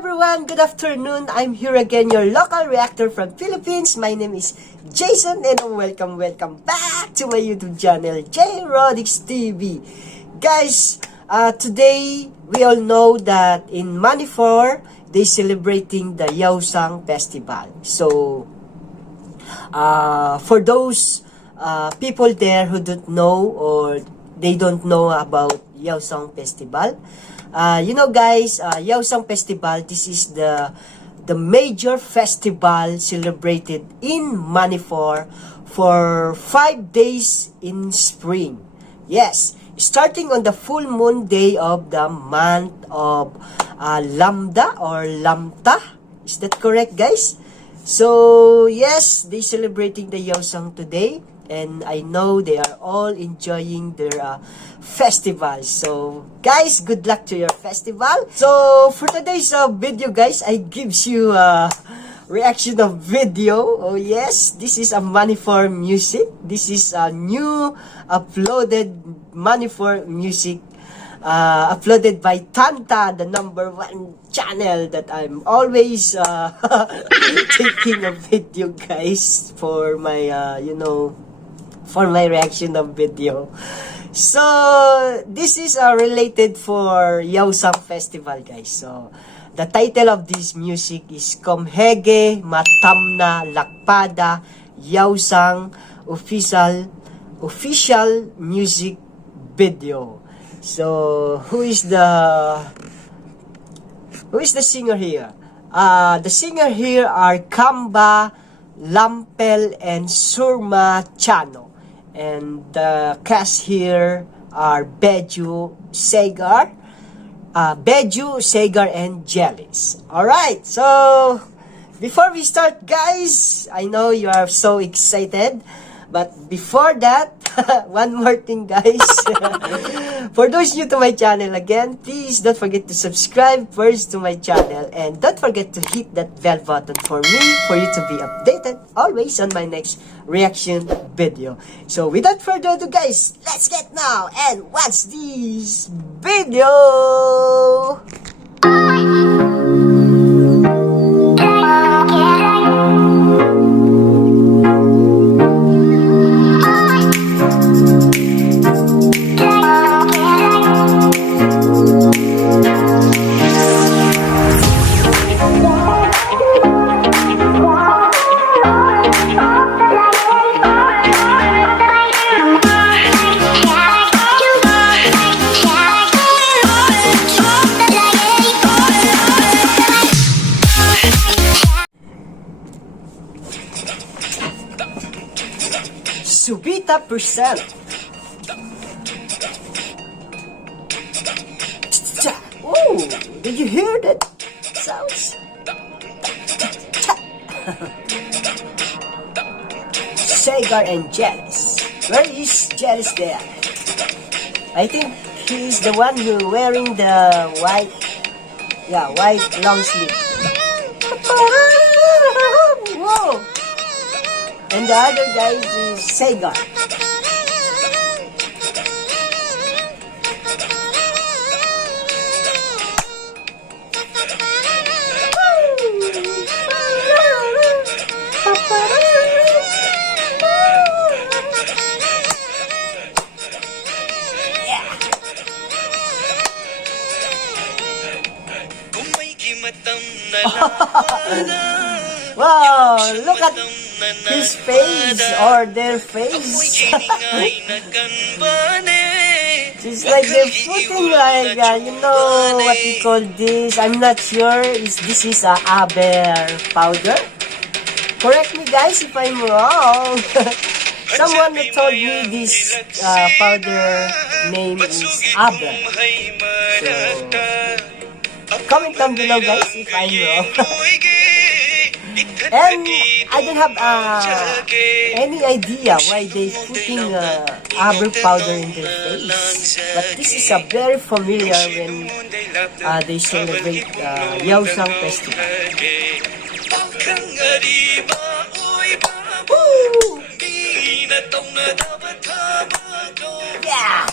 everyone, good afternoon. I'm here again, your local reactor from Philippines. My name is Jayson and welcome back to my YouTube channel, J-Rodix TV. Guys, today we all know that in Manifor, they celebrating the Yaoshang festival. So, for those people there who don't know or they don't know about Yaoshang festival, you know guys, Yaoshang festival, this is the major festival celebrated in Manifor for 5 days in spring. Yes, starting on the full moon day of the month of Lambda or Lamta. Is that correct, guys? So yes, they celebrating the Yaoshang today, and I know they are all enjoying their festival. So guys, good luck to your festival. So for today's video, guys, I gives you a reaction of video. Oh yes, this is a Manifor music. This is a new uploaded Manifor music, uploaded by Tantha, the #1 channel that I'm always taking a video, guys, for my for my reaction of video. So this is related for Yaoshang festival, guys. So the title of this music is KUMHEIGI MATAMNA LAKPADA Yaoshang official music video. So who is the singer here? The singer here are Kamba, Lampel, and Surma Chano. And the cast here are Beju, Segar, and Jealous. Alright, so before we start, guys, I know you are so excited. But before that, one more thing, guys. For those new to my channel, again, please don't forget to subscribe first to my channel. And don't forget to hit that bell button for me, for you to be updated always on my next reaction video. So without further ado, guys, let's get now and watch this video. Subita percent. Oh, did you hear that sounds? Segar and Jealous. Where is Jealous there? I think he's the one who wearing the white long sleeve. Whoa! And the other guy is Segar. Wow, look at his face or their face. It's like they're putting like, you know what we call this? I'm not sure. This is a aber powder. Correct me, guys, if I'm wrong. Someone told me this powder name is aber. So, comment down below, guys, if I'm wrong. And I don't have any idea why they putting aber powder in their face. But this is very familiar when they celebrate Yaoshang festival. Woo! Yeah!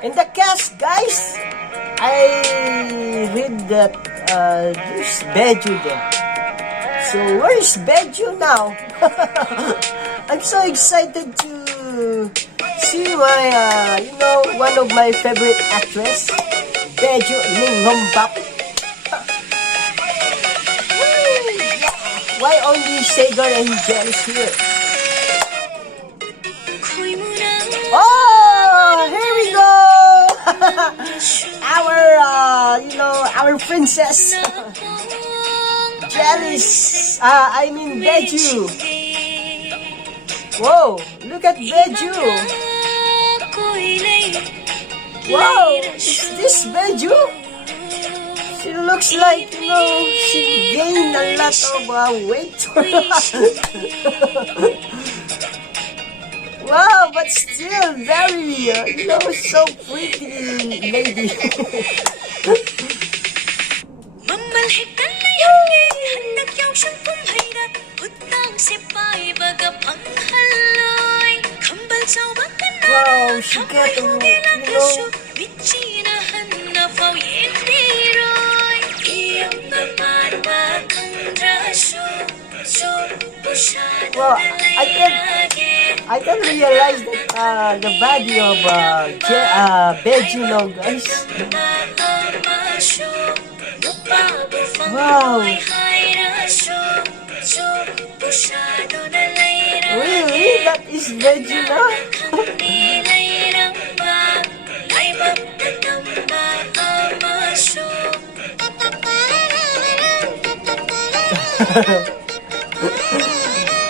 In the cast, guys, I read that there's Beju there. So where is Beju now? I'm so excited to see my, one of my favorite actress, Beju Ningombap. Why only Sagar and Jealous here? Oh, here we go! Our princess. Jealous. I mean Beju. Whoa, look at Beju. Wow, is this Beju? She looks like, she gained a lot of weight. Wow, but still very, so pretty lady. Wow, she got Well, I can realize that the body of Beju now, guys. Wow. Really? That is Beju now?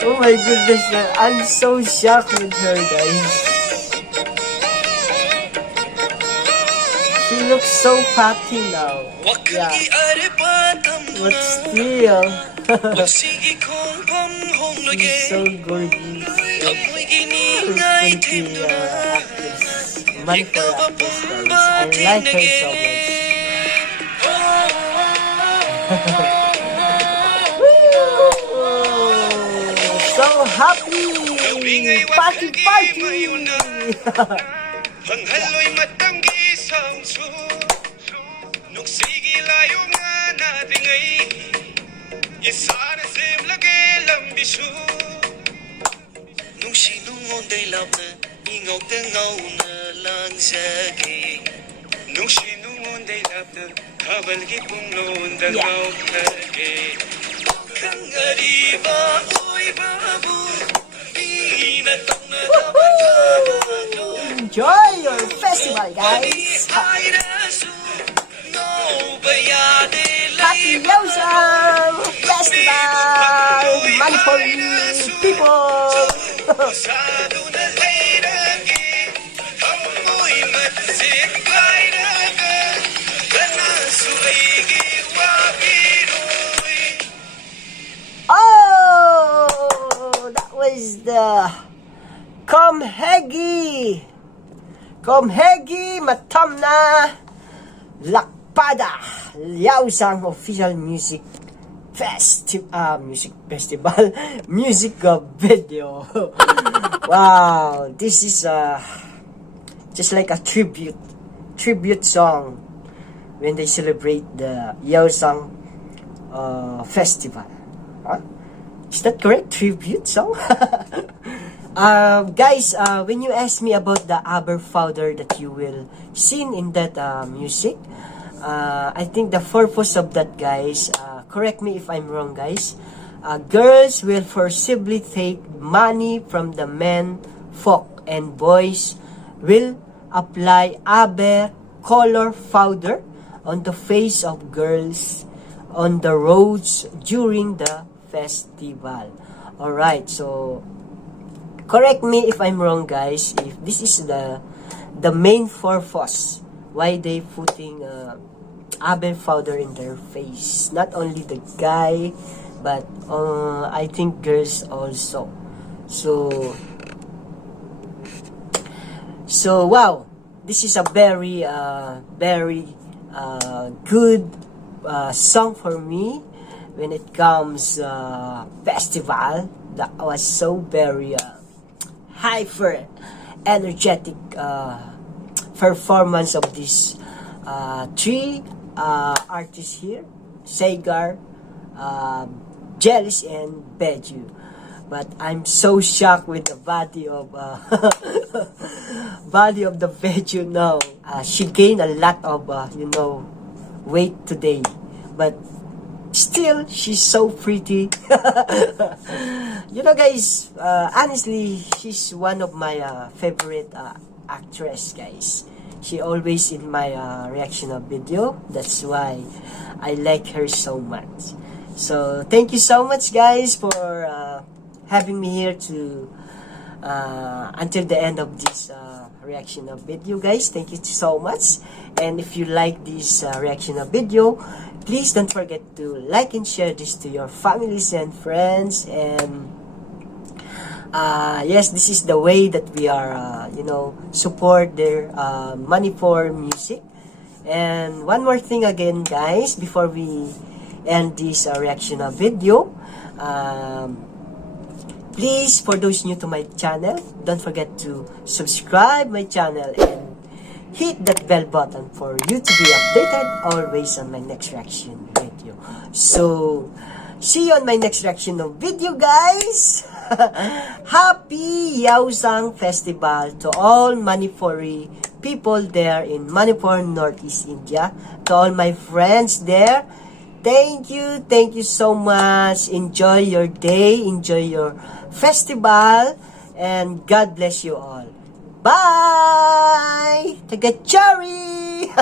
Oh my goodness, I'm so shocked with her, guys. She looks so fatty now. Yeah. But still, she's so gorgeous. Pretty actress. Man for actress, guys. I like her so much. So happy! Party, party! Enjoy your festival, guys! Happy Yaoshang Festival! Money for you people! Oh! That was the KUMHEIGI Matamna Lakpada Yaoshang official music festival music video. Wow, this is just like a tribute song when they celebrate the Yaoshang festival. Huh? Is that correct? Tribute song? Guys, when you ask me about the aber powder that you will sing in that music, I think the purpose of that, guys, correct me if I'm wrong, guys, girls will forcibly take money from the men folk and boys will apply aber color powder on the face of girls on the roads during the festival. Alright, so correct me if I'm wrong, guys, if this is the main purpose why they putting aber powder in their face. Not only the guy, but I think girls also. So wow, this is a very good song for me when it comes festival. That was so very hyper energetic performance of these three artists here, Sagar, Jealous, and Beju. But I'm so shocked with the body of body of the Beju now. She gained a lot of weight today, but still she's so pretty. Guys, honestly, she's one of my favorite actress, guys. She always in my reaction of video. That's why I like her so much. So thank you so much, guys, for having me here to until the end of this reaction of video, guys. Thank you so much. And if you like this reaction of video, please don't forget to like and share this to your families and friends. And yes, this is the way that we are support their money for music. And one more thing again, guys, before we end this reaction of video, please, for those new to my channel, don't forget to subscribe my channel and hit that bell button for you to be updated always on my next reaction video. So, see you on my next reaction of video, guys! Happy Yaoshang Festival to all Manipuri people there in Manipur, Northeast India. To all my friends there, thank you so much. Enjoy your day, enjoy your festival, and God bless you all. Bye! Tagachari!